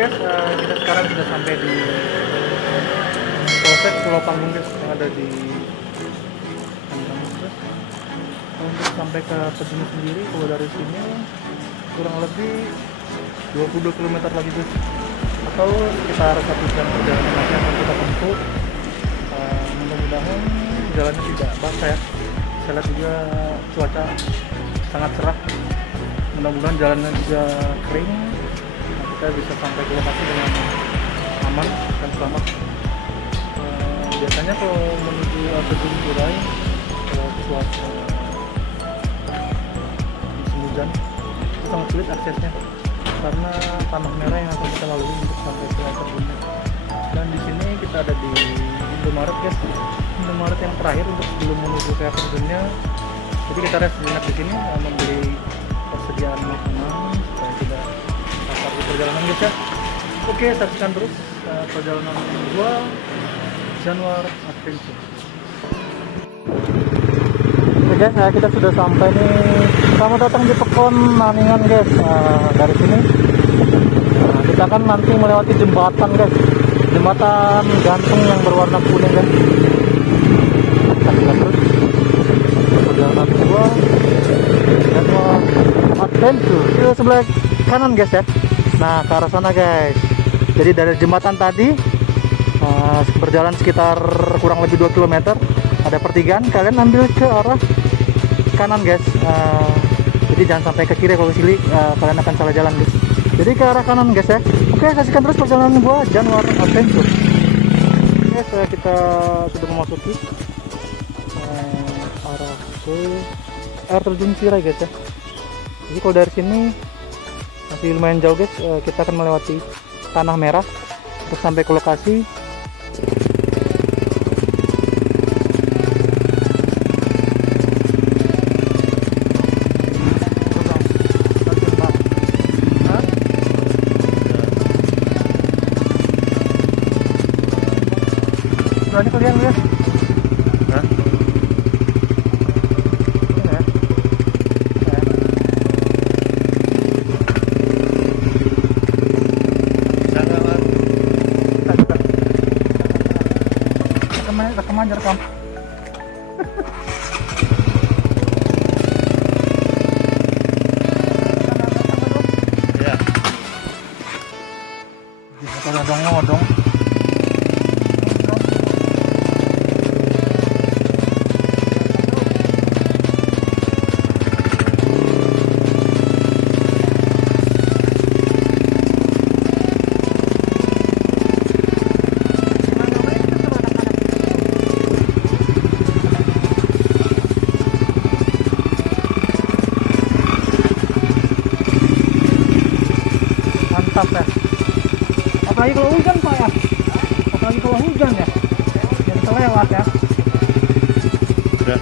guys, kita sekarang sudah sampai di Polsek Pulau Panggung guys, yang ada di Tangerang guys. Untuk sampai ke Peduli sendiri, kalau dari sini kurang lebih 22 km lagi guys, atau sekitar 1 jam perjalanan lagi akan kita tempuh. Mudah-mudahan jalannya tidak basah ya. Saya lihat juga cuaca sangat cerah. Mudah-mudahan jalannya juga kering. Kita bisa sampai ke lokasi dengan aman dan selamat. Biasanya kalau menuju Peduli Kurai cuaca musim hujan itu sangat sulit aksesnya karena tanah merah yang akan kita lalui untuk sampai ke Peduli. Dan di sini kita ada di Indomaret guys, Indomaret yang terakhir untuk sebelum menuju ke Peduli-nya. Jadi kita rest sejenak di sini membeli persediaan makanan supaya tidak lapar di perjalanan guys ya. Oke, saksikan terus perjalanan gua Januar Adventure. Oke guys, kita sudah sampai nih. Selamat datang di Pekon Maningan guys. Dari sini kita akan nanti melewati jembatan guys, jembatan gantung yang berwarna kuning guys. Kita terus perjalanan gua Januar Adventure di sebelah kanan guys ya. Nah, ke arah sana guys. Jadi dari jembatan tadi berjalan sekitar kurang lebih 2 km, ada pertigaan, kalian ambil ke arah kanan guys. Jadi jangan sampai ke kiri, kalau ke kiri kalian akan salah jalan guys. Jadi ke arah kanan guys ya. Oke, saksikan terus perjalanan gua Januar Adventure. Guys, kita sudah memasuki arah ke air terjun Sirai guys ya. Jadi kalau dari sini masih lumayan jauh guys, kita akan melewati tanah merah untuk sampai ke lokasi. Berani kalian lihat? Hah? Rekam aja rekam. Ya. Bisa ngodong-ngodong. Ya. Apalagi kalau hujan pak ya, apalagi kalau hujan ya, jadi kelewat ya. Udah.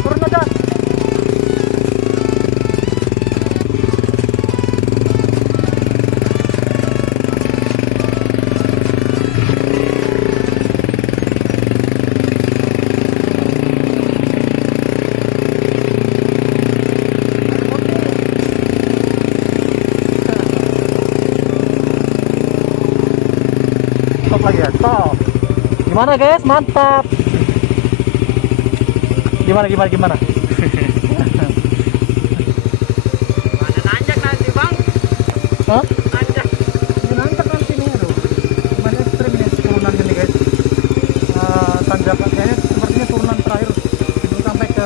Turun aja. Lagi ya, stop. Gimana guys, mantap. Gimana Mana nanjak nanti bang? Hah? Nanjak. Ini nanjak nanti nih, aduh. Gimana ekstrim ini turunan ini guys. Tanjakannya sepertinya turunan terakhir sebelum sampai ke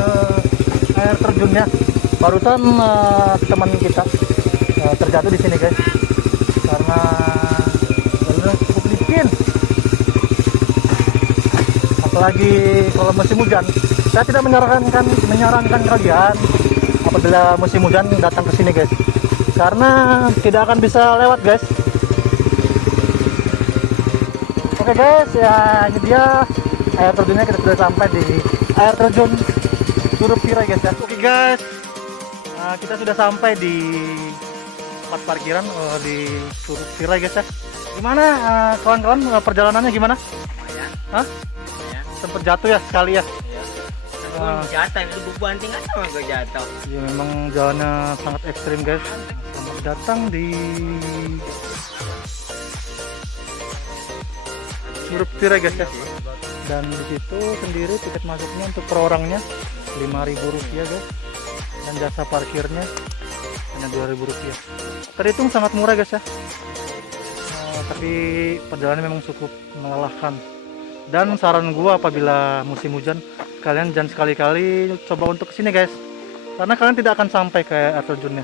air terjunnya. Barusan teman kita terjatuh di sini guys, karena jalurnya cukup licin. Apalagi kalau musim hujan. Saya tidak menyarankan kalian apabila musim hujan datang ke sini guys, karena tidak akan bisa lewat guys. Oke guys, ya ini dia air terjunnya. Kita sudah sampai di air terjun Curug Sirai guys ya. Oke guys, kita sudah sampai di tempat parkiran di Curug Sirai guys ya. Gimana kawan-kawan, perjalanannya gimana? Lumayan. Hah? Lumayan. Sempet jatuh ya sekali ya? Iya. Jatuh, itu banting aja sama gue jatuh. Ya memang jalannya sangat ekstrim guys. Sangat datang di Huruf Tirai guys ya. Dan di situ sendiri tiket masuknya untuk per orangnya Rp5.000 guys. Dan jasa parkirnya hanya Rp2.000. Terhitung sangat murah guys ya. Tapi perjalanan memang cukup melelahkan. Dan saran gua apabila musim hujan, kalian jangan sekali-kali coba untuk kesini guys, karena kalian tidak akan sampai ke air terjunnya.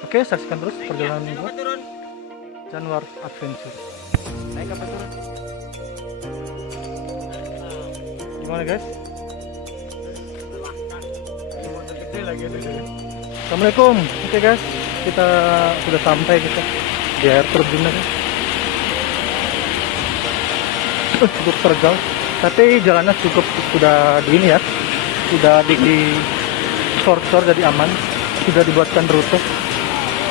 Oke, saksikan terus perjalanan gua. Januar Adventure. Naik apa turun? Gimana guys? Assalamualaikum. Oke guys, kita sudah sampai kita di air terjunnya. Cukup terjal, tapi jalannya cukup sudah di ini ya, sudah di sor jadi aman, sudah dibuatkan rute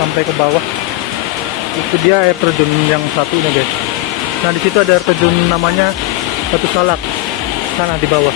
sampai ke bawah. Itu dia air terjun yang satu ini guys. Nah di situ ada air terjun namanya Batu Salak, sana di bawah.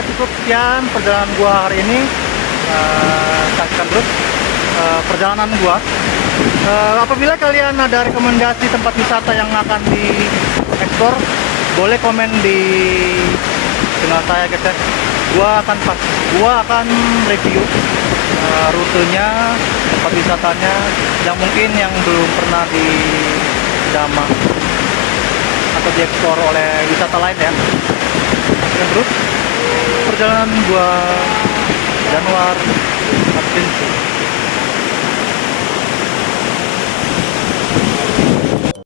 cukup sekian perjalanan gua hari ini. Saksikan terus perjalanan gua. Apabila kalian ada rekomendasi tempat wisata yang akan dieksplor, boleh komen di channel saya guys ya. Gua akan review rutenya, tempat wisatanya yang mungkin yang belum pernah dijamah atau dieksplor oleh wisata lain ya. Dan terus perjalanan gua Januar Adventure.